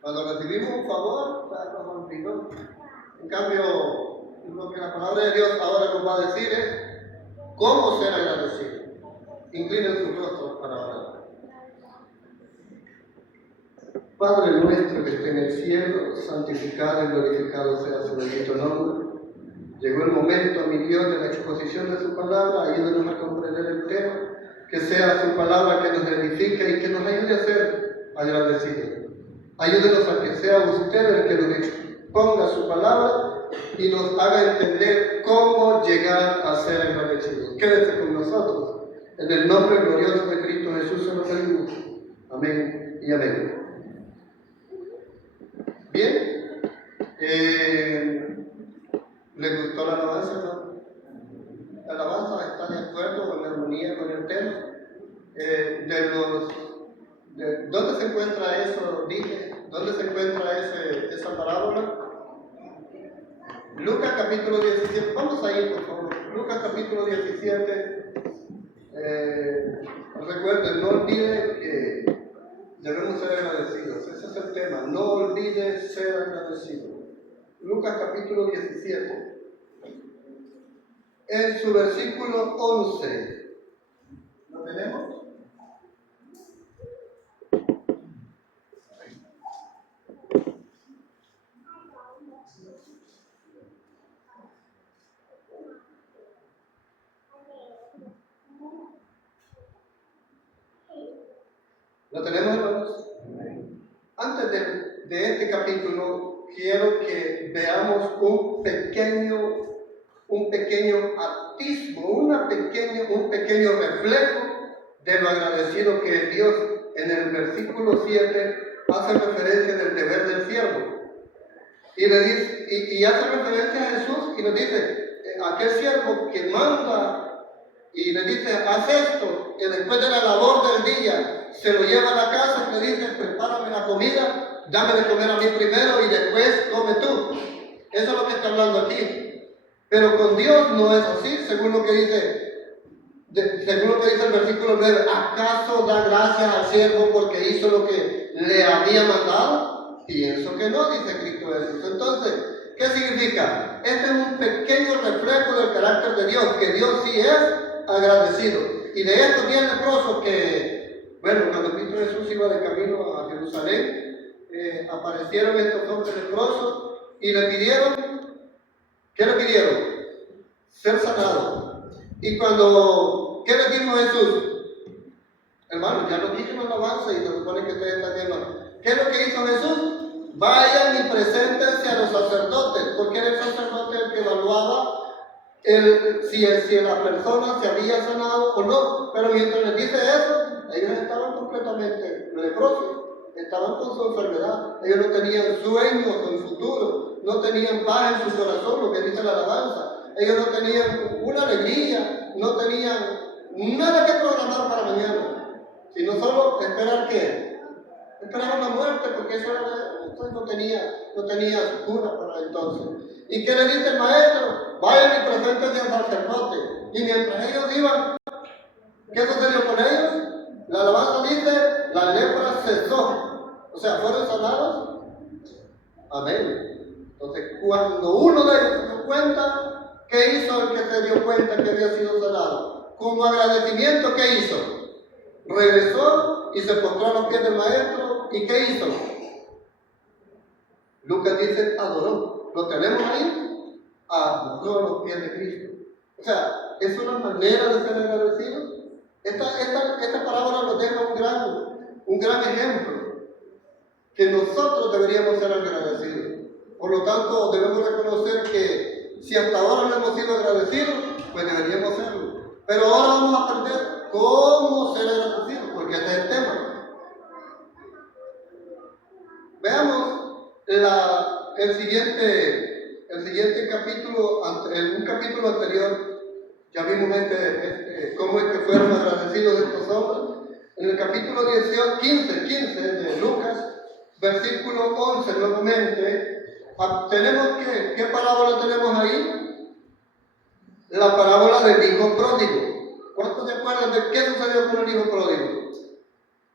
Cuando recibimos un favor, ya nos olvidó. En cambio, lo que la palabra de Dios ahora nos va a decir es cómo ser agradecido. Inclinen sus rostros para orar. Padre nuestro que esté en el cielo, santificado y glorificado sea su bendito nombre. Llegó el momento, mi Dios, de la exposición de su palabra. Ayúdenos a comprender el tema. Que sea su palabra que nos edifique y que nos ayude a ser agradecidos. Ayúdenos a que sea usted el que nos exponga su palabra y nos haga entender cómo llegar a ser agradecidos. Quédese con nosotros. En el nombre glorioso de Cristo Jesús se lo pedimos. Amén y amén. Bien. ¿Les gustó la alabanza, no? La alabanza está de acuerdo con la armonía con el tema. ¿Dónde se encuentra eso? Dije, ¿dónde se encuentra esa parábola? Lucas capítulo 17, vamos a ir por favor. Lucas capítulo 17. Recuerden, no olviden que debemos ser agradecidos. Ese es el tema. No olviden ser agradecidos. Lucas capítulo 17. En su versículo 11. ¿Lo tenemos? ¿Lo tenemos, hermanos? Antes de este capítulo, quiero que veamos un pequeño atisbo, un pequeño reflejo de lo agradecido que es Dios. En el versículo 7 hace referencia del deber del siervo. Y le dice, y hace referencia a Jesús y nos dice, aquel siervo que manda y le dice, haz esto, y después de la labor del día, se lo lleva a la casa y le dice, prepárame la comida, dame de comer a mí primero y después come tú. Eso es lo que está hablando aquí. Pero con Dios no es así, según lo que dice el versículo 9. ¿Acaso da gracias al siervo porque hizo lo que le había mandado? Pienso que no, dice Cristo Jesús. Entonces, ¿qué significa? Este es un pequeño reflejo del carácter de Dios, que Dios sí es agradecido. Y de estos 10 leprosos que, bueno, cuando Cristo Jesús iba de camino a Jerusalén, aparecieron estos hombres leprosos y le pidieron, ¿qué le pidieron? Ser sanados. Y cuando, ¿qué le dijo Jesús? Hermano, ya lo dije en la alabanza y se supone que ustedes están viendo. ¿Qué es lo que hizo Jesús? Vayan y preséntense a los sacerdotes, porque era el sacerdote el que evaluaba si la persona se había sanado o no. Pero mientras les dice eso, ellos estaban completamente leprosos, estaban con su enfermedad. Ellos no tenían sueños en futuro, no tenían paz en su corazón, lo que dice la alabanza. Ellos no tenían una alegría, no tenían nada que programar para mañana, sino solo esperar ¿qué? Esperaban la muerte, porque eso no tenía cura para entonces. ¿Y qué le dice el maestro? Vayan y preséntense al sacerdote. Y mientras ellos iban, ¿qué sucedió con ellos? La alabanza dice, la lepra cesó. O sea, ¿fueron sanados? Amén. Entonces, cuando uno de ellos se dio cuenta, ¿qué hizo el que se dio cuenta que había sido sanado? Como agradecimiento, ¿qué hizo? Regresó y se postró a los pies del maestro. ¿Y qué hizo? Lucas dice, adoró. ¿Lo tenemos ahí? Adoró a los pies de Cristo. O sea, es una manera de ser agradecido. Esta parábola nos deja un gran ejemplo, que nosotros deberíamos ser agradecidos. Por lo tanto, debemos reconocer que si hasta ahora no hemos sido agradecidos, pues deberíamos serlo. Pero ahora vamos a aprender cómo ser agradecidos, porque este es el tema. Veamos el siguiente capítulo, en un capítulo anterior, ya vimos cómo es que fueron agradecidos estos hombres. En el capítulo 15 de Lucas, versículo 11 nuevamente, tenemos ¿qué parábola tenemos ahí? La parábola del hijo pródigo. ¿Cuántos se acuerdan de qué sucedió con el hijo pródigo?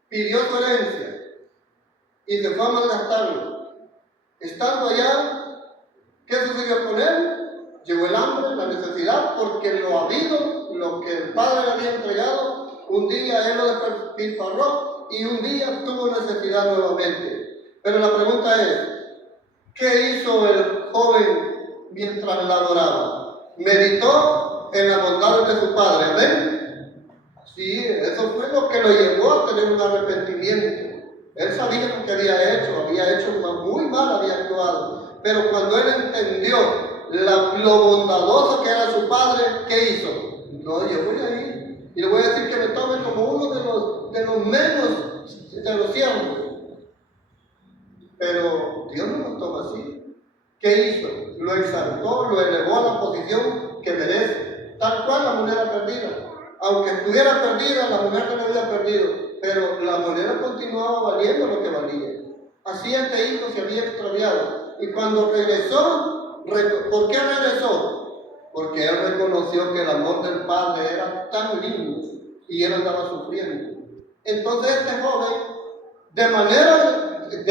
Pidió su herencia. y se fue a malgastarlo. Estando allá, ¿qué sucedió con él? Llegó el hambre, la necesidad, porque lo habido, lo que el padre le había entregado, un día él lo despilfarró y un día tuvo necesidad nuevamente. Pero la pregunta es, ¿qué hizo el joven mientras laboraba? Meditó en la bondad de su padre, ¿ven? Sí, eso fue lo que lo llevó a tener un arrepentimiento. Él sabía lo que había hecho muy mal, había actuado. Pero cuando él entendió lo bondadoso que era su padre, ¿qué hizo? No, yo voy a ir y le voy a decir que me tome como uno de los menos de los siervos. Pero Dios no lo toma así. ¿Qué hizo? Lo exaltó, lo elevó a la posición que merece, tal cual la moneda perdida. Aunque estuviera perdida, la moneda no había perdido, pero la moneda continuaba valiendo lo que valía. Así este hijo se había extraviado. Y cuando regresó, ¿por qué regresó? Porque él reconoció que el amor del Padre era tan lindo y él andaba sufriendo. Entonces este joven, ¿de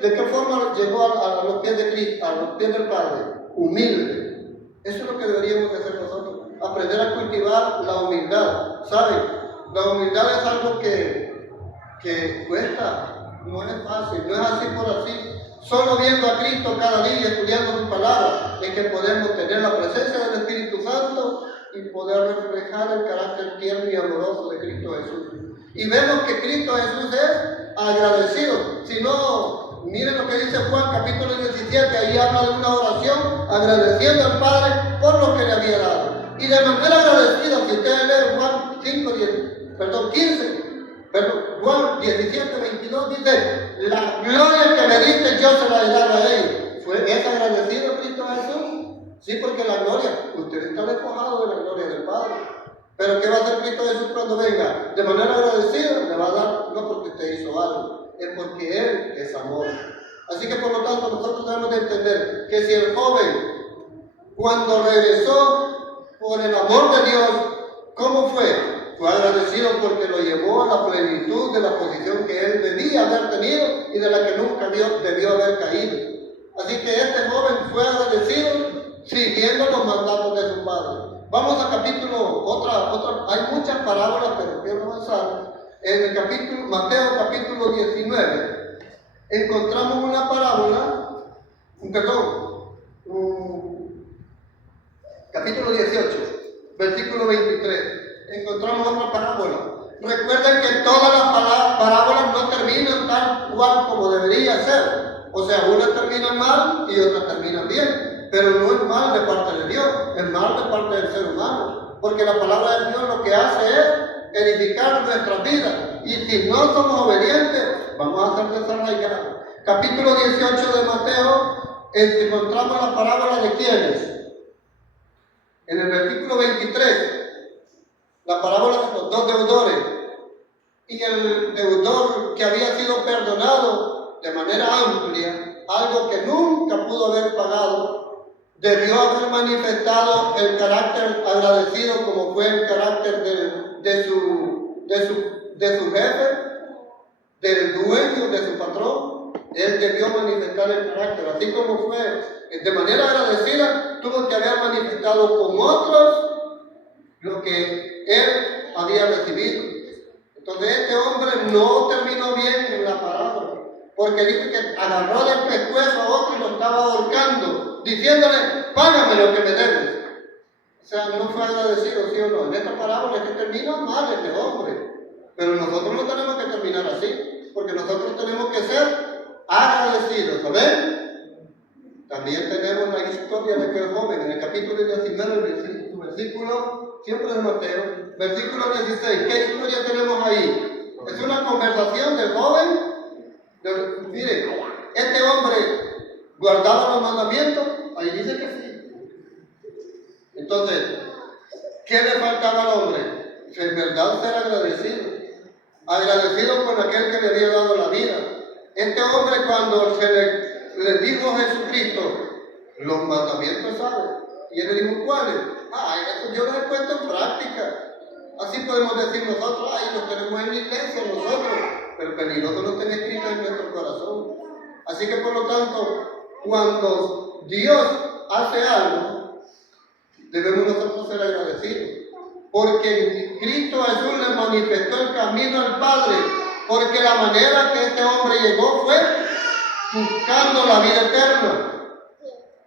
qué forma llegó a los pies de Cristo, a los pies del Padre? Humilde. Eso es lo que deberíamos de hacer nosotros. Aprender a cultivar la humildad. ¿Saben? La humildad es algo que cuesta, no es fácil, no es así por así. Solo viendo a Cristo cada día, estudiando su palabra, es que podemos tener la presencia del Espíritu Santo y poder reflejar el carácter tierno y amoroso de Cristo Jesús. Y vemos que Cristo Jesús es agradecido. Si no, miren lo que dice Juan capítulo 17, ahí habla de una oración agradeciendo al Padre por lo que le había dado. Y de manera agradecida, si ustedes leen Juan 15, Juan 17, 22 dice, la gloria que me diste yo se la he dado a ellos. ¿Es agradecido Cristo Jesús? Sí, porque la gloria, usted está despojado de la gloria del Padre. Pero ¿qué va a hacer Cristo Jesús cuando venga? De manera agradecida le va a dar, no porque usted hizo algo, es porque Él es amor. Así que por lo tanto nosotros debemos de entender que si el joven cuando regresó por el amor de Dios, ¿cómo fue? Fue agradecido porque lo llevó a la plenitud de la posición que él debía haber tenido y de la que nunca debió haber caído. Así que este joven fue agradecido siguiendo los mandatos de su padre. Vamos a hay muchas parábolas, pero quiero avanzar. En el Mateo capítulo 19, encontramos una parábola, capítulo 18, versículo 23. Encontramos otra parábola. Recuerden que todas las parábolas no terminan tal cual como debería ser. O sea, unas terminan mal y otras terminan bien. Pero no es mal de parte de Dios, es mal de parte del ser humano. Porque la palabra de Dios lo que hace es edificar nuestras vidas. Y si no somos obedientes, vamos a ser desarraigados. Capítulo 18 de Mateo, encontramos la parábola de quiénes. En el versículo 23. La parábola de los dos deudores. Y el deudor que había sido perdonado de manera amplia, algo que nunca pudo haber pagado, debió haber manifestado el carácter agradecido como fue el carácter de su jefe, del dueño, de su patrón. Él debió manifestar el carácter, así como fue de manera agradecida, tuvo que haber manifestado con otros lo que él había recibido. Entonces este hombre no terminó bien en la parábola, porque dice que agarró del pescuezo a otro y lo estaba ahorcando, diciéndole, págame lo que me debes. O sea, no fue agradecido, ¿sí o no? En esta parábola es que termina mal este hombre. Pero nosotros no tenemos que terminar así, porque nosotros tenemos que ser agradecidos, ¿saben? También tenemos la historia de aquel joven en el capítulo 19, versículo, siempre de Mateo, versículo 16. ¿Qué historia tenemos ahí? Es una conversación del joven. Miren, este hombre guardaba los mandamientos, ahí dice que sí. Entonces, ¿qué le faltaba al hombre? En verdad ser agradecido. Agradecido con aquel que le había dado la vida. Este hombre cuando le dijo a Jesucristo, los mandamientos sabe. Y él le dijo, ¿cuáles? Eso yo los he puesto en práctica. Así podemos decir nosotros, los tenemos en la iglesia nosotros. pero peligroso no tener escrito en nuestro corazón. Así que por lo tanto, cuando Dios hace algo, debemos nosotros ser agradecidos. Porque Cristo Jesús le manifestó el camino al Padre, porque la manera que este hombre llegó fue buscando la vida eterna.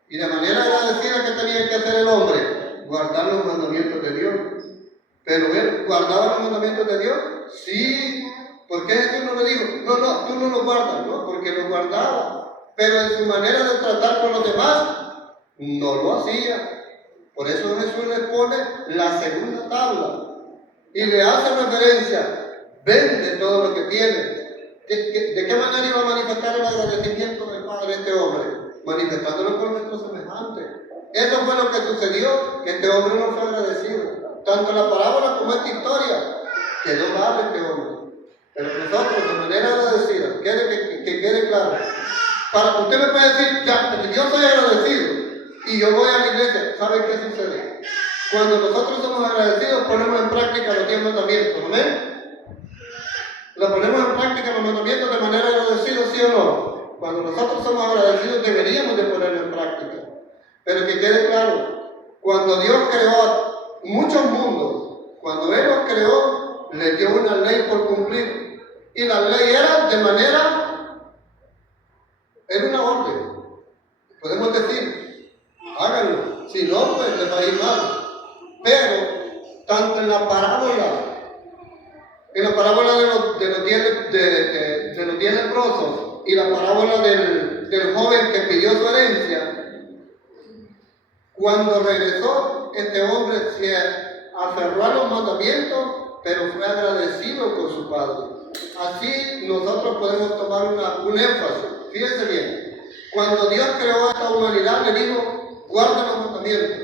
Y de manera agradecida que tenía que hacer el hombre, guardar los mandamientos de Dios. Pero él guardaba los mandamientos de Dios, sí. ¿Por qué Jesús no le dijo, no, tú no los guardas? No, porque los guardaba. Pero en su manera de tratar con los demás, no lo hacía. Por eso Jesús le pone la segunda tabla y le hace referencia, vende todo lo que tiene. ¿De qué manera iba a manifestar el agradecimiento del Padre a este hombre? Manifestándolo con nuestro semejante. Eso fue lo que sucedió, que este hombre no fue agradecido. Tanto la parábola como esta historia quedó mal este hombre. Pero nosotros, de manera agradecida, que quede claro. Para usted me puede decir, ya, porque yo soy agradecido y yo voy a la iglesia. ¿Sabe qué sucede? Cuando nosotros somos agradecidos, ponemos en práctica los 10 mandamientos. ¿Amén? ¿Lo ponemos en práctica los mandamientos de manera agradecida, sí o no? Cuando nosotros somos agradecidos, deberíamos de ponerlo en práctica. Pero que quede claro, cuando Dios creó muchos mundos, cuando Él los creó, le dio una ley por cumplir. Y la ley era era una orden. Podemos decir, háganlo, si no, pues les va a ir mal. Pero, tanto en la parábola de los 10 leprosos y la parábola del joven que pidió su herencia, cuando regresó, este hombre se aferró a los mandamientos, pero fue agradecido con su padre. Así nosotros podemos tomar un énfasis. Fíjense bien, cuando Dios creó a esta humanidad, le dijo, guarda los mandamientos.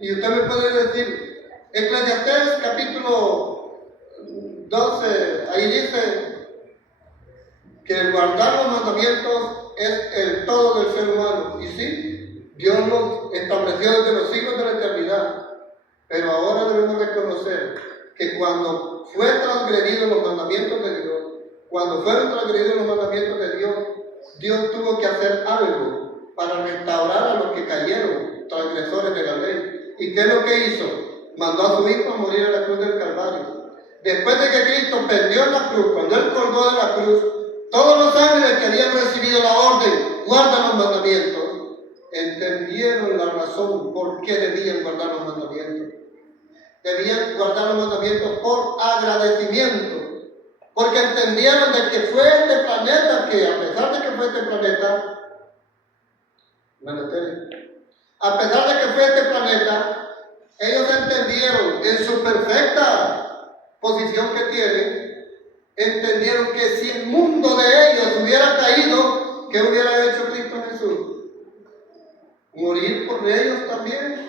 Y usted me puede decir, Eclesiastés capítulo 12, ahí dice que el guardar los mandamientos es el todo del ser humano. Y sí, Dios los estableció desde los siglos de la eternidad. Pero ahora debemos reconocer que cuando fue transgredidos los mandamientos de Dios, cuando fueron transgredidos los mandamientos de Dios, Dios tuvo que hacer algo para restaurar a los que cayeron, transgresores de la ley. ¿Y qué es lo que hizo? Mandó a su hijo a morir en la cruz del Calvario. Después de que Cristo perdió en la cruz, cuando Él colgó de la cruz, todos los ángeles que habían recibido la orden, guardan los mandamientos, entendieron la razón por qué debían guardar los mandamientos. Debían guardar los mandamientos por agradecimiento, porque entendieron de que fue este planeta que, a pesar de que fue este planeta, ellos entendieron en su perfecta posición que tienen, entendieron que si el mundo de ellos hubiera caído, ¿qué hubiera hecho Cristo Jesús? Morir por ellos también.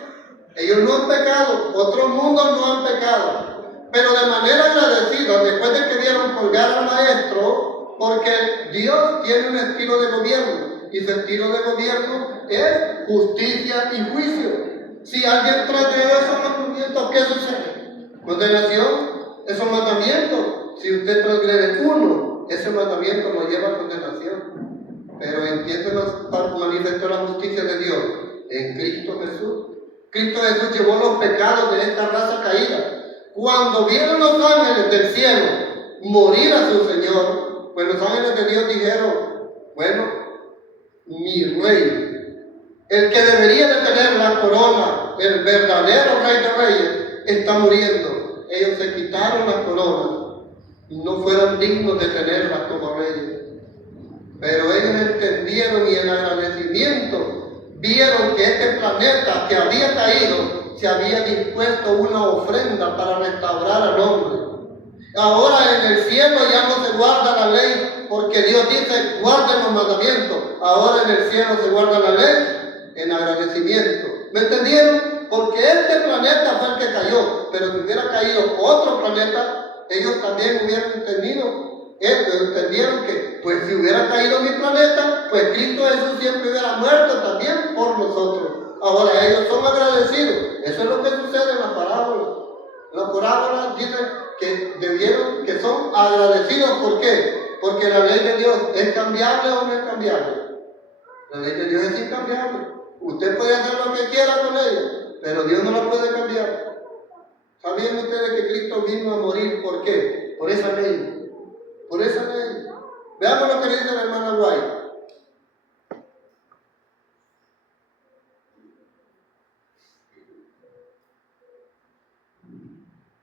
Ellos no han pecado, otros mundos no han pecado, pero de manera agradecida, después de que vieron colgar al maestro, porque Dios tiene un estilo de gobierno, y su estilo de gobierno es justicia y juicio. Si alguien transgrede esos mandamientos, ¿qué sucede? Condenación. Esos mandamientos, si usted transgrede uno, ese mandamiento lo lleva a condenación. Pero ¿en quién se nos manifestó la justicia de Dios? En Cristo Jesús. Cristo Jesús llevó los pecados de esta raza caída. Cuando vieron los ángeles del cielo morir a su Señor, pues los ángeles de Dios dijeron, bueno, mi rey, el que debería de tener la corona, el verdadero rey de reyes, está muriendo. Ellos se quitaron la corona y no fueron dignos de tenerla como reyes. Pero ellos entendieron y en agradecimiento vieron que este planeta que había caído se había dispuesto una ofrenda para restaurar al hombre. Ahora en el cielo ya no se guarda la ley, porque Dios dice, guarden los mandamientos. Ahora en el cielo se guarda la ley en agradecimiento. ¿Me entendieron? Porque este planeta fue el que cayó, pero si hubiera caído otro planeta, ellos también hubieran entendieron que, pues si hubiera caído mi planeta, pues Cristo Jesús siempre hubiera muerto también por nosotros. Ahora ellos son agradecidos. Eso es lo que sucede en la parábola. La parábola dice que son agradecidos. ¿Por qué? Porque la ley de Dios es cambiable o no es cambiable. La ley de Dios es incambiable. Usted puede hacer lo que quiera con ella, pero Dios no la puede cambiar. ¿Sabían ustedes que Cristo vino a morir? ¿Por qué? Por esa ley. Por esa ley. Veamos lo que dice la hermana White.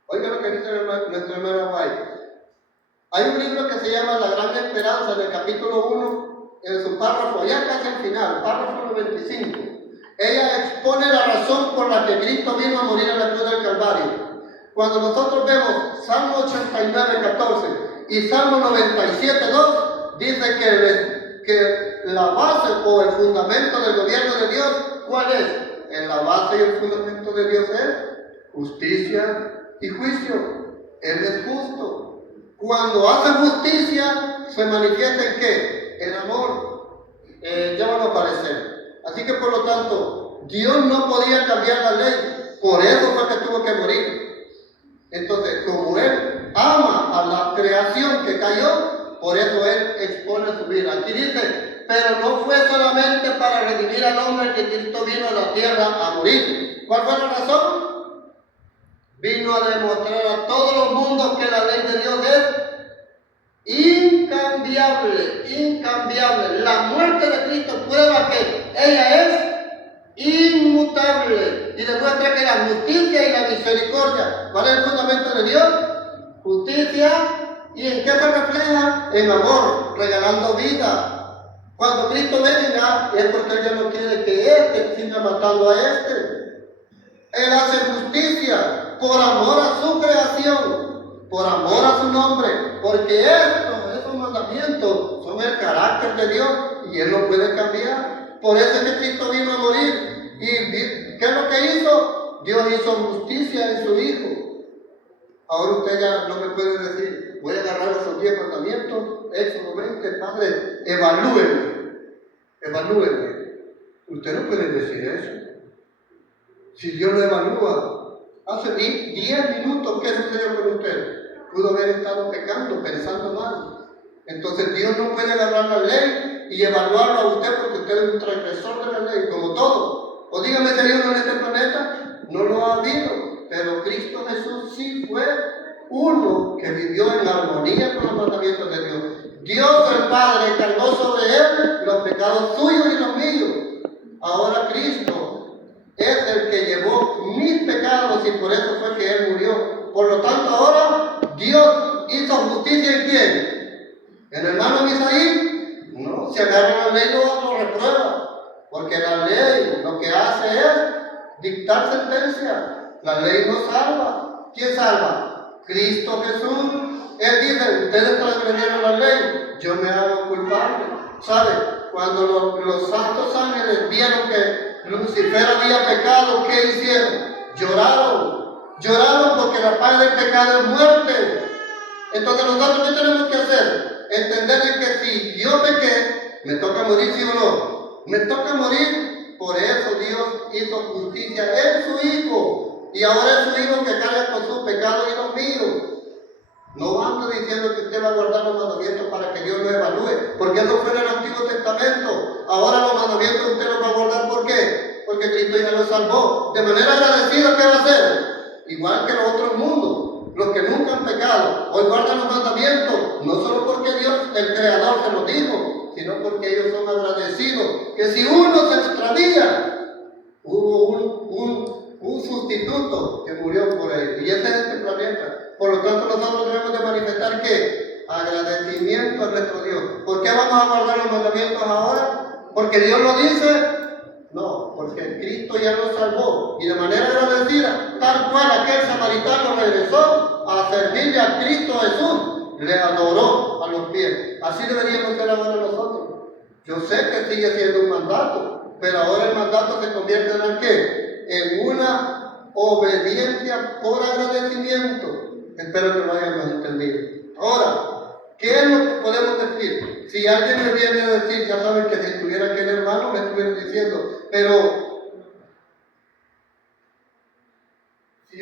Oiga lo que dice nuestra hermana White. Hay un libro que se llama La Gran Esperanza, en el capítulo 1, en su párrafo, ya casi al final, párrafo 95. Ella expone la razón por la que Cristo vino a morir en la cruz del Calvario. Cuando nosotros vemos Salmo 89, 14 y Salmo 97, 2, dice que la base o el fundamento del gobierno de Dios, ¿cuál es? La base y el fundamento de Dios es justicia y juicio. Él es justo. Cuando hace justicia, se manifiesta en ¿qué? En amor. Ya van a aparecer. Así que por lo tanto, Dios no podía cambiar la ley. Por eso fue que tuvo que morir. Entonces, como Él ama a la creación que cayó, por eso Él expone su vida. Aquí dice, pero no fue solamente para redimir al hombre que Cristo vino a la tierra a morir. ¿Cuál fue la razón? Vino a demostrar a todos los mundos que la ley de Dios es incambiable, incambiable. La muerte de Cristo prueba que ella es inmutable y demuestra que la justicia y la misericordia, ¿cuál es el fundamento de Dios? Justicia. ¿Y en qué se refleja? En amor, regalando vida. Cuando Cristo venga es porque Él ya no quiere que éste siga matando a éste. Él hace justicia por amor a su creación, por amor a su nombre, porque esos mandamientos son el carácter de Dios y Él no puede cambiar. Por eso es que Cristo vino a morir. ¿Y qué es lo que hizo? Dios hizo justicia en su Hijo. Ahora usted ya no me puede decir, voy a agarrar esos 10 mandamientos, Éxodo 20, Padre, evalúenme. Usted no puede decir eso. Si Dios lo evalúa, hace 10 minutos, ¿qué sucedió con usted? Pudo haber estado pecando, pensando mal. Entonces Dios no puede agarrar la ley y evaluarlo a usted porque usted es un transgresor de la ley, como todo. O dígame si hay uno en este planeta, no lo ha habido. Pero Cristo Jesús sí fue uno que vivió en armonía con los mandamientos de Dios. Dios el Padre cargó sobre Él los pecados suyos y los míos. Ahora Cristo es el que llevó mis pecados y por eso fue que Él murió. Por lo tanto ahora Dios hizo justicia en quién. ¿En el hermano Misaí? No, si agarra la ley lo reprueba. Porque la ley lo que hace es dictar sentencia. La ley no salva. ¿Quién salva? Cristo Jesús. Él dice, ustedes transgredieron la ley, yo me hago culpable. ¿Sabe? Cuando los santos ángeles vieron que Lucifer había pecado, ¿qué hicieron? Lloraron. Lloraron porque la paga del pecado es muerte. Entonces nosotros, ¿qué tenemos que hacer? Entender que si yo pequé, me toca morir, ¿sí o no? Me toca morir. Por eso Dios hizo justicia en su Hijo. Y ahora es su Hijo que carga con sus pecados y los míos. No ando diciendo que usted va a guardar los mandamientos para que Dios lo evalúe, porque eso fue en el Antiguo Testamento. Ahora los mandamientos usted los va a guardar, ¿por qué? Porque Cristo ya los salvó. De manera agradecida, ¿qué va a hacer? Igual que los otros mundos, los que nunca han pecado, hoy guardan los mandamientos, no solo porque Dios, el Creador, se los dijo, sino porque ellos son agradecidos. Que si uno se extravía, hubo un sustituto que murió por él, y ese es este planeta. Por lo tanto, nosotros debemos de manifestar ¿qué? Agradecimiento a nuestro Dios. ¿Por qué vamos a guardar los mandamientos ahora? ¿Porque Dios lo dice? No, porque Cristo ya nos salvó. Y de manera agradecida, tal cual aquel samaritano regresó a servirle a Cristo Jesús, le adoró a los pies. Así deberíamos ser ahora nosotros. Yo sé que sigue siendo un mandato, pero ahora el mandato se convierte en ¿qué? En una obediencia por agradecimiento. Espero que lo hayamos entendido. Ahora, ¿qué es lo que podemos decir? Si alguien me viene a decir, ya saben que si estuviera aquel hermano me estuviera diciendo, pero si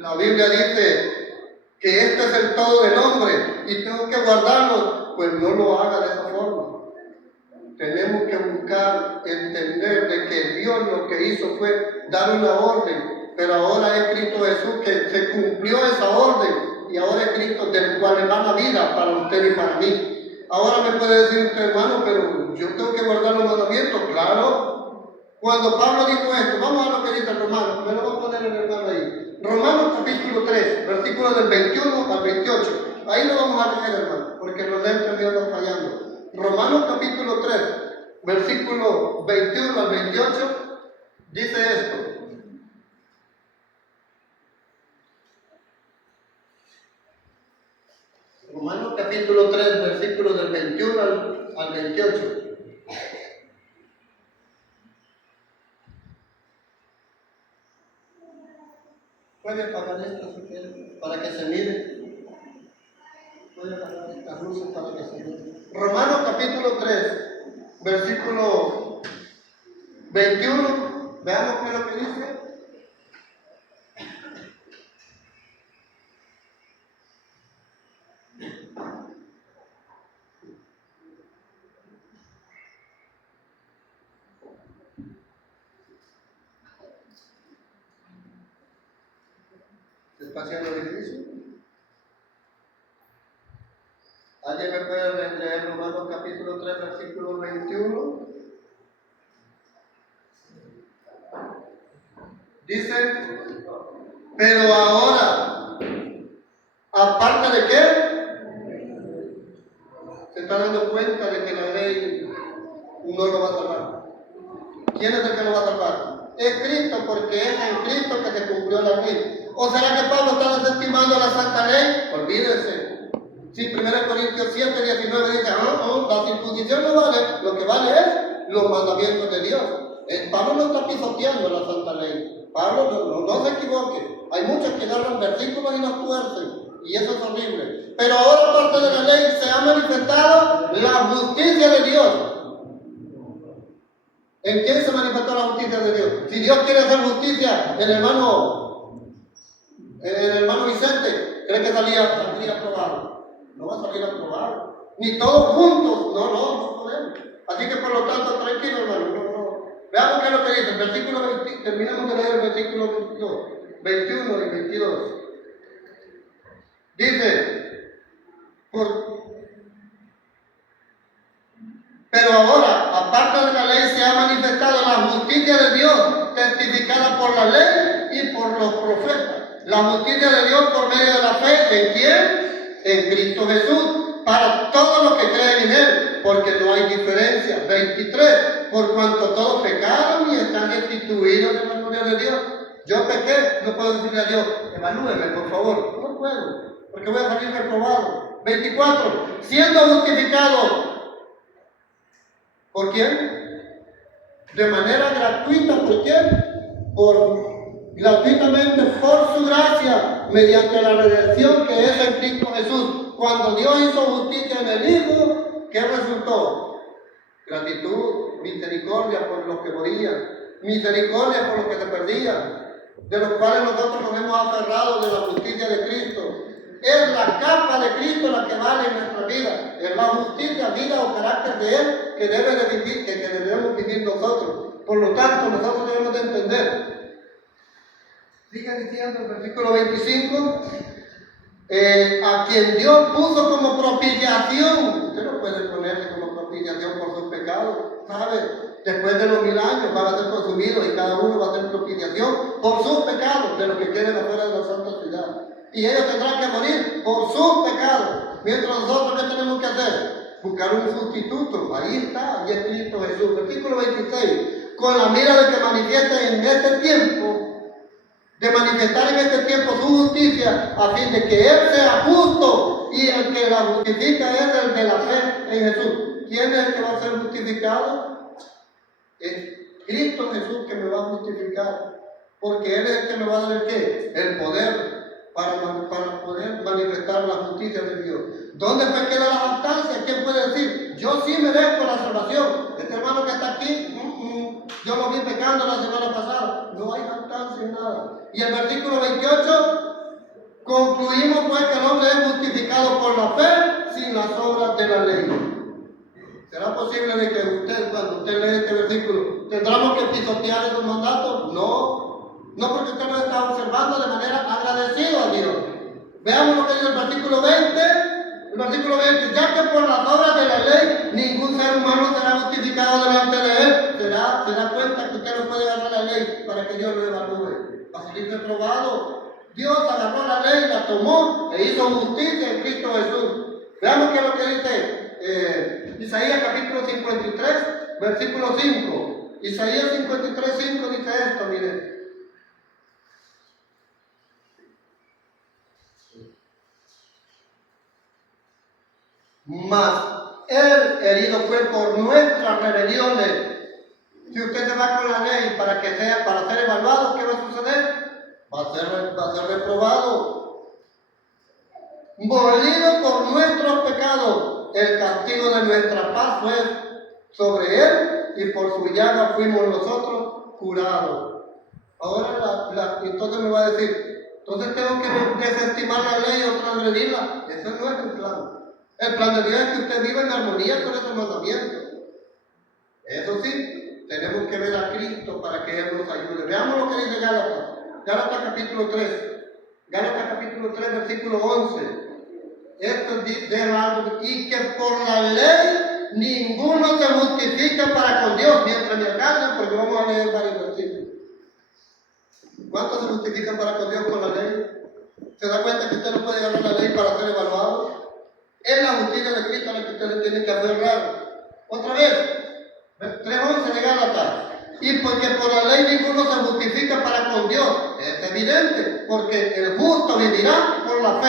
la Biblia dice que este es el todo del hombre y tengo que guardarlos, pues no lo haga de esa forma. Tenemos que buscar entender de que Dios lo que hizo fue dar una orden, pero ahora es Cristo Jesús que se cumplió esa orden y ahora es Cristo del cual emana vida para usted y para mí. Ahora me puede decir usted, hermano, pero yo tengo que guardar los mandamientos. Claro. Cuando Pablo dijo esto, vamos a lo que dice el Romano, me lo voy a poner el hermano ahí. Romanos capítulo 3, versículos del 21 al 28. Ahí lo vamos a leer, hermano, porque los lentes míos están fallando. Romanos capítulo 3, versículo 21 al 28, dice esto. Romanos capítulo 3, versículos del 21 al 28. Puede apagar esto si quiere, para que se mire. Puede apagar estas luces para que se mire. Romanos capítulo 3, versículo 21. Veamos qué es lo que dice. ¿Se está haciendo difícil? ¿Alguien me puede leer Romanos capítulo 3, versículo 21? Dice, pero ahora, aparte de qué, se está dando cuenta de que la ley no lo va a salvar. ¿Quién es el que lo va a salvar? Es Cristo, porque es en Cristo que se cumplió la ley. ¿O será que Pablo está desestimando la santa ley? Olvídense. Si 1 Corintios 7, 19 dice, la circuncisión no vale, lo que vale es los mandamientos de Dios. Pablo no está pisoteando la santa ley. Pablo no se equivoque. Hay muchos que agarran versículos y los tuercen, y eso es horrible. Pero ahora, aparte de la ley, se ha manifestado la justicia de Dios. ¿En quién se manifestó la justicia de Dios? Si Dios quiere hacer justicia, el hermano Vicente, ¿cree que saldría aprobado? No va a salir aprobado. Ni todos juntos. No podemos. Así que por lo tanto, tranquilo, hermano. No. Veamos qué es lo que dice. El versículo 20, terminamos de leer el versículo 21 y 22. Dice, pero ahora, aparte de la ley, se ha manifestado la justicia de Dios, testificada por la ley y por los profetas. La justicia de Dios por medio de la fe, ¿en quién? En Cristo Jesús, para todos los que creen en Él, porque no hay diferencia. 23, por cuanto todos pecaron y están destituidos de la gloria de Dios. Yo pequé, no puedo decirle a Dios, evalúeme por favor. No puedo, porque voy a salir reprobado. 24, siendo justificado, ¿por quién? De manera gratuita, ¿por quién? Gratuitamente por su gracia, mediante la redención que es en Cristo Jesús. Cuando Dios hizo justicia en el Hijo, ¿qué resultó? Gratitud, misericordia por los que morían, misericordia por los que se perdían, de los cuales nosotros nos hemos aferrado de la justicia de Cristo. Es la capa de Cristo la que vale en nuestra vida. Es la justicia, vida o carácter de Él que debemos vivir nosotros. Por lo tanto, nosotros debemos de entender. Sigue diciendo el versículo 25. A quien Dios puso como propiciación. Usted no puede ponerse como propiciación por sus pecados. ¿Sabe? Después de los 1000 años van a ser consumidos y cada uno va a ser propiciación por sus pecados de los que queden afuera de la santa ciudad. Y ellos tendrán que morir por sus pecados. Mientras nosotros, ¿qué tenemos que hacer? Buscar un sustituto. Ahí está, y es Cristo Jesús. Versículo 26. Con la mira de que manifieste en este tiempo, de manifestar en este tiempo su justicia, a fin de que Él sea justo, y el que la justifica es el de la fe en Jesús. ¿Quién es el que va a ser justificado? Es Cristo Jesús que me va a justificar, porque Él es el que me va a dar el ¿qué? El poder para poder manifestar la justicia de Dios. ¿Dónde me queda la jactancia? ¿Quién puede decir, yo sí merezco la salvación? Este hermano que está aquí, yo lo vi pecando la semana pasada. No hay jactancia en nada. Y el versículo 28, concluimos pues que el hombre es justificado por la fe sin las obras de la ley. ¿Será posible de que usted, cuando usted lee este versículo, tendremos que pisotear esos mandatos? No, no, porque usted lo está observando de manera agradecida a Dios. Veamos lo que dice el versículo 20. El versículo 20, ya que por las obras de la ley ningún ser humano será justificado delante de él. Se da cuenta que usted no puede agarrar la ley para que Dios lo evalúe. Así que probado. Dios agarró la ley, la tomó e hizo justicia en Cristo Jesús. Veamos qué es lo que dice Isaías capítulo 53, versículo 5. Isaías 53, 5 dice esto, miren. Mas Él herido fue por nuestras rebeliones. Si usted se va con la ley para ser evaluado, ¿qué va a suceder? Va a ser reprobado. Molido por nuestros pecados, el castigo de nuestra paz fue sobre Él, y por su llaga fuimos nosotros curados. Ahora entonces me va a decir, entonces tengo que desestimar la ley o transgredirla. Ese no es el plan. El plan de Dios es que usted viva en armonía con esos mandamientos. Eso sí, tenemos que ver a Cristo para que Él nos ayude. Veamos lo que dice Gálatas. Gálatas capítulo 3. Gálatas capítulo 3, versículo 11. Esto dice algo, y que por la ley ninguno se justifica para con Dios. Mientras me alcancen, porque vamos a leer varios versículos. ¿Cuántos se justifican para con Dios con la ley? ¿Se da cuenta que usted no puede ganar la ley para ser evaluado? Es la justicia de Cristo a la que usted le tiene que aferrar. Otra vez, 3:11 de Gálatas. Y porque por la ley ninguno se justifica para con Dios. Es evidente, porque el justo vivirá por la fe.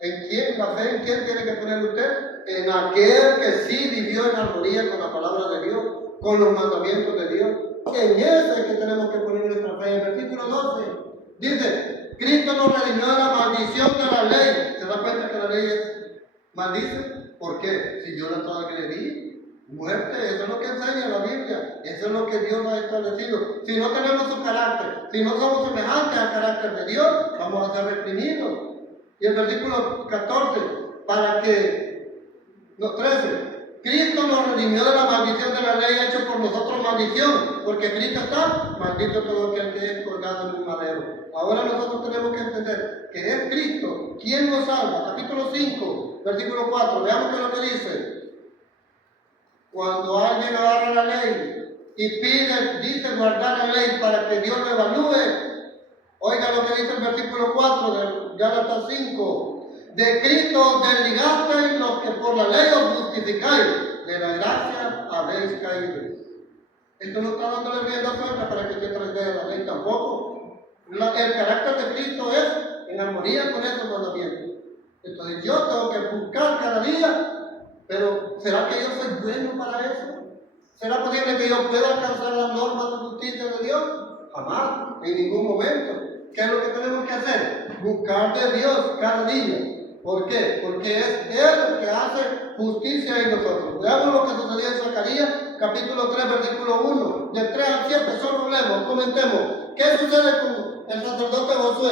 ¿En quién? ¿La fe en quién tiene que poner usted? En aquel que sí vivió en armonía con la palabra de Dios, con los mandamientos de Dios. En ese que tenemos que poner nuestra fe. En el versículo 12 dice, Cristo nos redimió de la maldición de la ley. ¿Se da cuenta que la ley es maldice? ¿Por qué? Si yo la transgredí, muerte, eso es lo que enseña la Biblia, eso es lo que Dios ha establecido. Si no tenemos su carácter, si no somos semejantes al carácter de Dios, vamos a ser reprimidos. Y el versículo 14, no, 13, Cristo nos redimió de la maldición de la ley hecho por nosotros maldición, porque Cristo está maldito todo aquel que es colgado en un madero. Ahora nosotros tenemos que entender que es Cristo quien nos salva. Capítulo 5, versículo 4, veamos qué es lo que dice. Cuando alguien agarra la ley y dice guardar la ley para que Dios lo evalúe, oiga lo que dice el versículo 4 de Gálatas 5. De Cristo desligasteis los que por la ley os justificáis, de la gracia habéis caído. Esto no está dándole rienda suelta para que usted transgreda la ley tampoco. El carácter de Cristo es en armonía con esos mandamientos. Entonces yo tengo que buscar cada día, pero ¿será que yo soy bueno para eso? ¿Será posible que yo pueda alcanzar las normas de justicia de Dios? Jamás, en ningún momento. ¿Qué es lo que tenemos que hacer? Buscar de Dios cada día. ¿Por qué? Porque es Él el que hace justicia en nosotros. Veamos lo que sucedió en Zacarías, capítulo 3, versículo 1. Del 3 al 7, solo leemos, comentemos. ¿Qué sucede con el sacerdote Josué?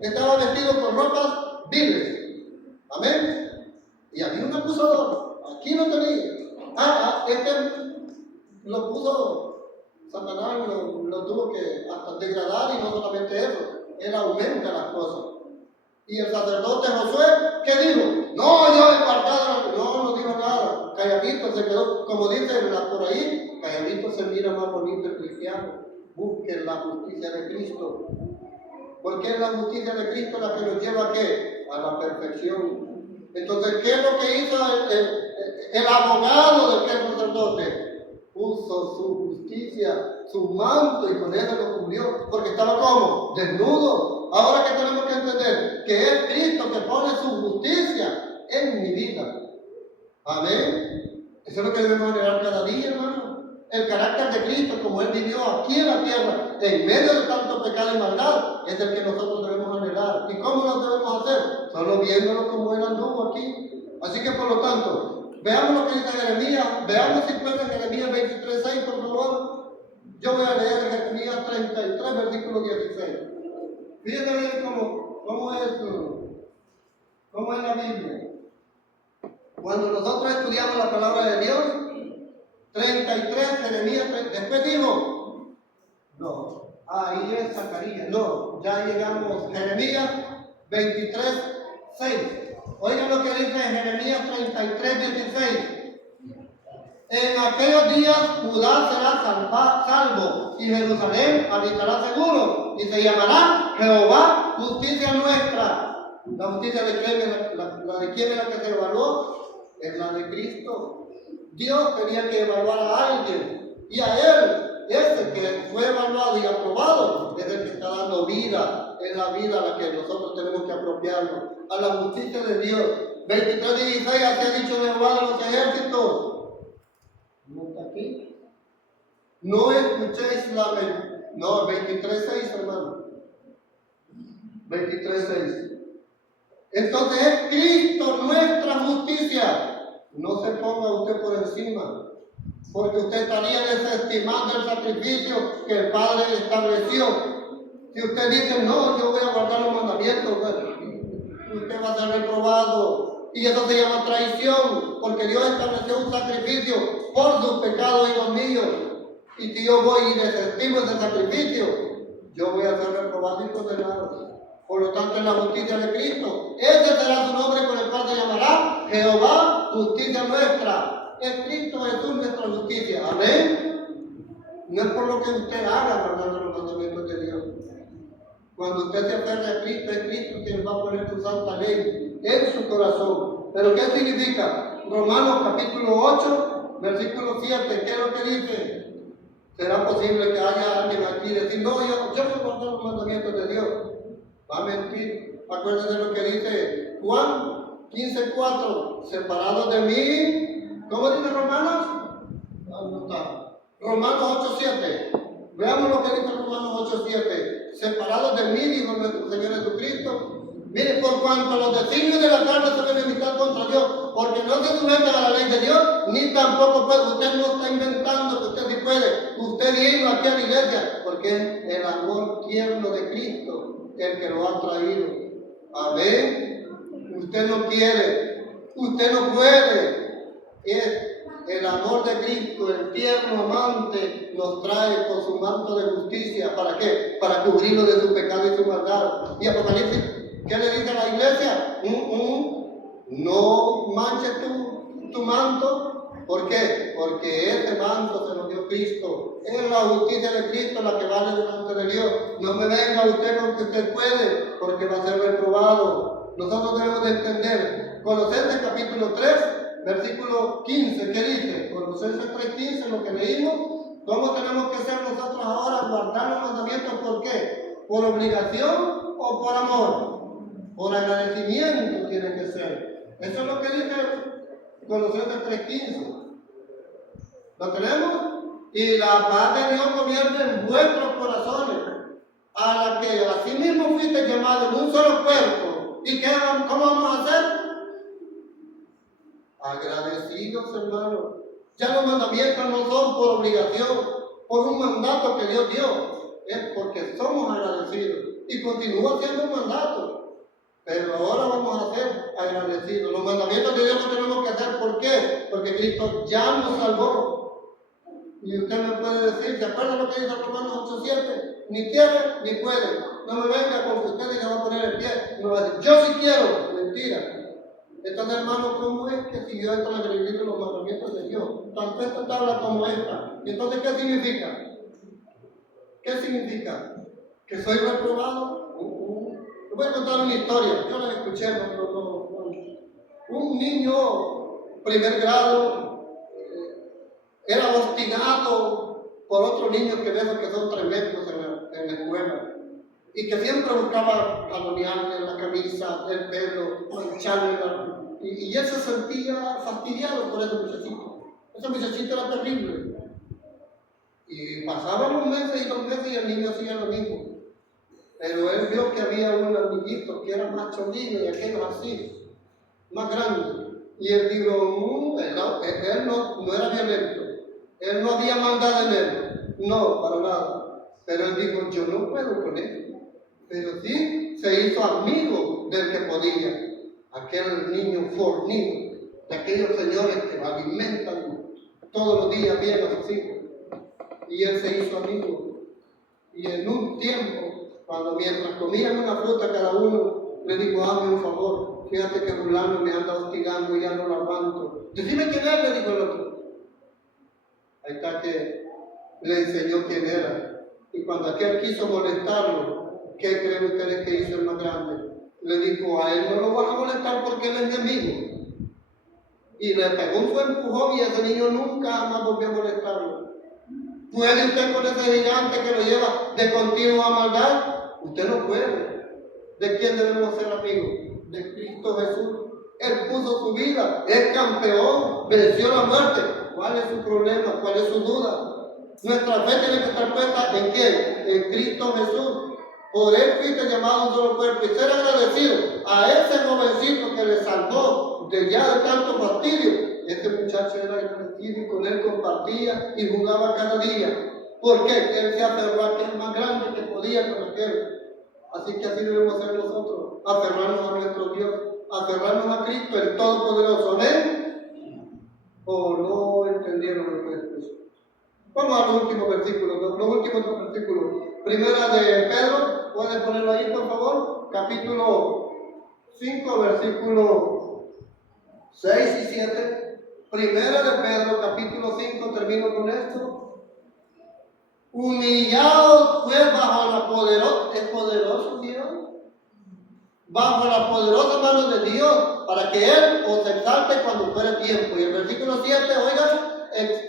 Estaba vestido con ropas viles. Amén. Y había un acusador. Aquí lo tenía. Lo puso Satanás, lo tuvo que hasta degradar, y no solamente eso, él aumenta las cosas. Y el sacerdote Josué, ¿qué dijo? No, yo he apartado, no dijo nada. Calladito se quedó, como dice por ahí, calladito se mira más bonito el cristiano. Busquen la justicia de Cristo. Porque es la justicia de Cristo la que nos lleva ¿a qué? A la perfección. Entonces, ¿qué es lo que hizo el abogado del que es sacerdote? Puso su justicia, su manto, y con eso lo cubrió, porque estaba como desnudo. Ahora que tenemos que entender que es Cristo que pone su justicia en mi vida. Amén. Eso es lo que debemos anhelar cada día, hermano. El carácter de Cristo, como Él vivió aquí en la tierra, en medio de tanto pecado y maldad, es el que nosotros debemos anhelar. ¿Y cómo lo debemos hacer? Solo viéndolo como Él anduvo aquí. Así que, por lo tanto, veamos lo que dice Jeremías. Veamos si puede Jeremías 23:6, por favor. Yo voy a leer Jeremías 33, versículo 16. Fíjense bien cómo es la Biblia. Cuando nosotros estudiamos la palabra de Dios, 33, Jeremías, después dijo, no, ahí es Zacarías, no, ya llegamos, Jeremías 23, 6. Oigan lo que dice Jeremías 33, 16. En aquellos días Judá será salvo y Jerusalén habitará seguro y se llamará Jehová justicia nuestra. ¿La justicia de quién? ¿La de quién es la que se evaluó? Es la de Cristo. Dios tenía que evaluar a alguien y a él, ese que fue evaluado y aprobado, es el que está dando vida. Es la vida a la que nosotros tenemos que apropiarnos, a la justicia de Dios. 23:16, así ha dicho Jehová de los ejércitos. ¿No está aquí? No escuchéis la mentira. No, 23:6, hermano. 23:6. Entonces es Cristo nuestra justicia. No se ponga usted por encima, porque usted estaría desestimando el sacrificio que el Padre estableció. Si usted dice, no, yo voy a guardar los mandamientos, usted va a ser reprobado. Y eso se llama traición, porque Dios estableció un sacrificio por sus pecados y los míos. Y si yo voy y desestimo ese sacrificio, yo voy a ser reprobado y condenado. Por lo tanto, en la justicia de Cristo, ese será su nombre con el cual se llamará Jehová, justicia nuestra. Es Cristo Jesús nuestra justicia. Amén. No es por lo que usted haga, guardando los mandamientos de Dios. Cuando usted se aferra a Cristo, es Cristo quien va a poner su santa ley en su corazón. ¿Pero qué significa? Romanos capítulo 8, versículo 7, ¿qué es lo que dice? ¿Será posible que haya alguien aquí y decir, no, yo voy a guardar los mandamientos de Dios? Va a mentir. Acuérdense de lo que dice Juan 15:4. Separados de mí. ¿Cómo dice Romanos? No está. Romanos 8:7. Veamos lo que dice Romanos 8:7. Separados de mí, dijo nuestro Señor Jesucristo. Mire, por cuanto los designios de la carne son enemistad contra Dios, porque no se someten a la ley de Dios, ni tampoco puede. Usted no está inventando que usted sí puede. Usted vino aquí a la iglesia, porque es el amor tierno de Cristo el que lo ha traído. Amén. Usted no quiere, usted no puede. Es el amor de Cristo, el tierno amante, nos trae con su manto de justicia. ¿Para qué? Para cubrirlo de su pecado y su maldad. Y Apocalipsis, ¿qué le dice a la iglesia? No manches tu manto. ¿Por qué? Porque ese manto se lo dio Cristo. Es la justicia de Cristo la que vale delante de Dios. No me venga usted con que usted puede, porque va a ser reprobado. Nosotros debemos de entender. Colosenses capítulo 3, versículo 15, ¿qué dice? Colosenses 3:15, lo que leímos. ¿Cómo tenemos que ser nosotros ahora? Guardar los mandamientos, ¿por qué? ¿Por obligación o por amor? Por agradecimiento tiene que ser. Eso es lo que dice Colosenses 3:15. ¿Lo tenemos? Y la paz de Dios gobierne en vuestros corazones, a la que así mismo fuiste llamados en un solo cuerpo. ¿Y cómo vamos a hacer? Agradecidos, hermanos. Ya los mandamientos no son por obligación, por un mandato que Dios dio. Es porque somos agradecidos. Y continúa siendo un mandato. Pero ahora vamos a ser agradecidos. Los mandamientos de Dios no tenemos que hacer. ¿Por qué? Porque Cristo ya nos salvó. Y usted me puede decir, ¿se acuerda lo que dice Romanos 8:7? Ni quiere ni puede. No me venga con que usted diga, va a poner el pie. Me va a decir, yo sí quiero. Mentira. Entonces, hermano, ¿cómo es que si yo entro a transgredir los mandamientos de Dios? Tanto esta tabla como esta. ¿Y entonces qué significa? ¿Qué significa? ¿Que soy reprobado? Les voy a contar una historia. Yo la escuché, Un niño, primer grado, era hostigado por otros niños que veo que son tremendos en la escuela y que siempre buscaba alonearle la camisa, el pelo, mancharle y él se sentía fastidiado por ese muchachito. Ese muchachito era terrible. Y pasaban los meses y el niño hacía lo mismo. Pero él vio que había un amiguito que era más chonillo y aquellos así, más grande. Y él dijo, él no era violento. Él no había maldad en él, no, para nada. Pero él dijo, yo no puedo con él. Pero sí, se hizo amigo del que podía, aquel niño fornido. de aquellos señores que alimentan todos los días bien a sus hijos. Y él se hizo amigo. Y en un tiempo, cuando mientras comían una fruta cada uno, le dijo, hazme un favor, fíjate que fulano me anda hostigando y ya no lo aguanto. Decime quién es, le dijo el otro. Ahí está que le enseñó quién era. Y cuando aquel quiso molestarlo, ¿qué creen ustedes que hizo el más grande? Le dijo, a él no lo van a molestar porque él es mi enemigo. Y le pegó un buen empujón y ese niño nunca más volvió a molestarlo. ¿Puede usted con ese gigante que lo lleva de continuo a maldad? Usted no puede. ¿De quién debemos ser amigos? De Cristo Jesús. Él puso su vida, es campeón, venció la muerte. ¿Cuál es su problema? ¿Cuál es su duda? Nuestra fe tiene que estar puesta ¿en quién? En Cristo Jesús. Por él fuiste llamado un solo cuerpo, y ser agradecido a ese jovencito que le salvó de ya de tanto fastidio. Este muchacho era agradecido y con él compartía y jugaba cada día. ¿Por qué? Él se aferró a aquel más grande que podía con aquel. Así que así debemos hacer nosotros, aferrarnos a nuestro Dios, aferrarnos a Cristo, el Todopoderoso. ¿Amén? ¿O no entendieron lo que es eso? Vamos a los últimos versículos, los últimos dos versículos. Primera de Pedro, ¿puedes ponerlo ahí por favor? Capítulo 5, versículos 6 y 7. Primera de Pedro, capítulo 5, termino con esto. Humillaos pues bajo la poderosa, es poderoso Dios, bajo la poderosa mano de Dios, para que Él os exalte cuando fuere tiempo. Y el versículo 7, oigan,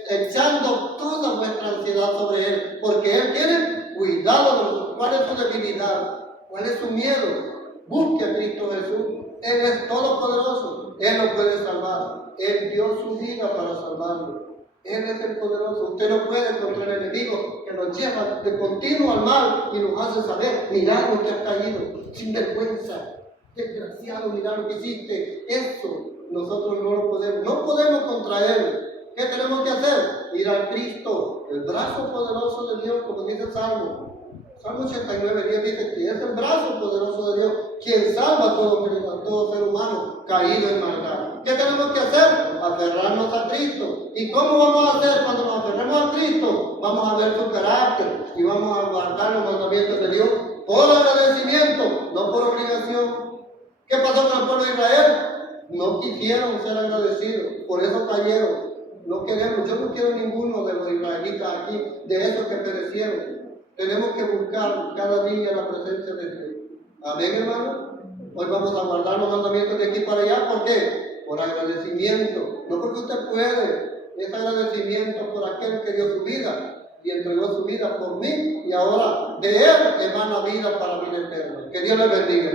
echando toda vuestra ansiedad sobre Él, porque Él tiene cuidado de nosotros. ¿Cuál es su debilidad? ¿Cuál es su miedo? Busque a Cristo Jesús. Él es todopoderoso. Él lo puede salvar. Él dio su vida para salvarlo. Él es el poderoso. Usted no puede contra el enemigo que nos lleva de continuo al mal y nos hace saber, mirad lo que has caído, sin vergüenza, desgraciado, mirad lo que hiciste. Eso nosotros no lo podemos. No podemos contra Él. ¿Qué tenemos que hacer? Ir al Cristo, el brazo poderoso de Dios, como dice el Salmo. Salmo 89, 10 dice que es el brazo poderoso de Dios quien salva a todo ser humano caído en maldad. ¿Qué tenemos que hacer? Aferrarnos a Cristo. ¿Y cómo vamos a hacer cuando nos aferremos a Cristo? Vamos a ver su carácter y vamos a guardar los mandamientos de Dios por agradecimiento, no por obligación. ¿Qué pasó con el pueblo de Israel? No quisieron ser agradecidos, por eso cayeron. No queremos, yo no quiero ninguno de los israelitas aquí, de esos que perecieron. Tenemos que buscar cada día la presencia de Dios. Amén, hermano. Hoy vamos a guardar los mandamientos de aquí para allá. ¿Por qué? Por agradecimiento. No porque usted puede. Es agradecimiento por aquel que dio su vida y entregó su vida por mí. Y ahora de Él emana vida para vida eterna. Que Dios le bendiga.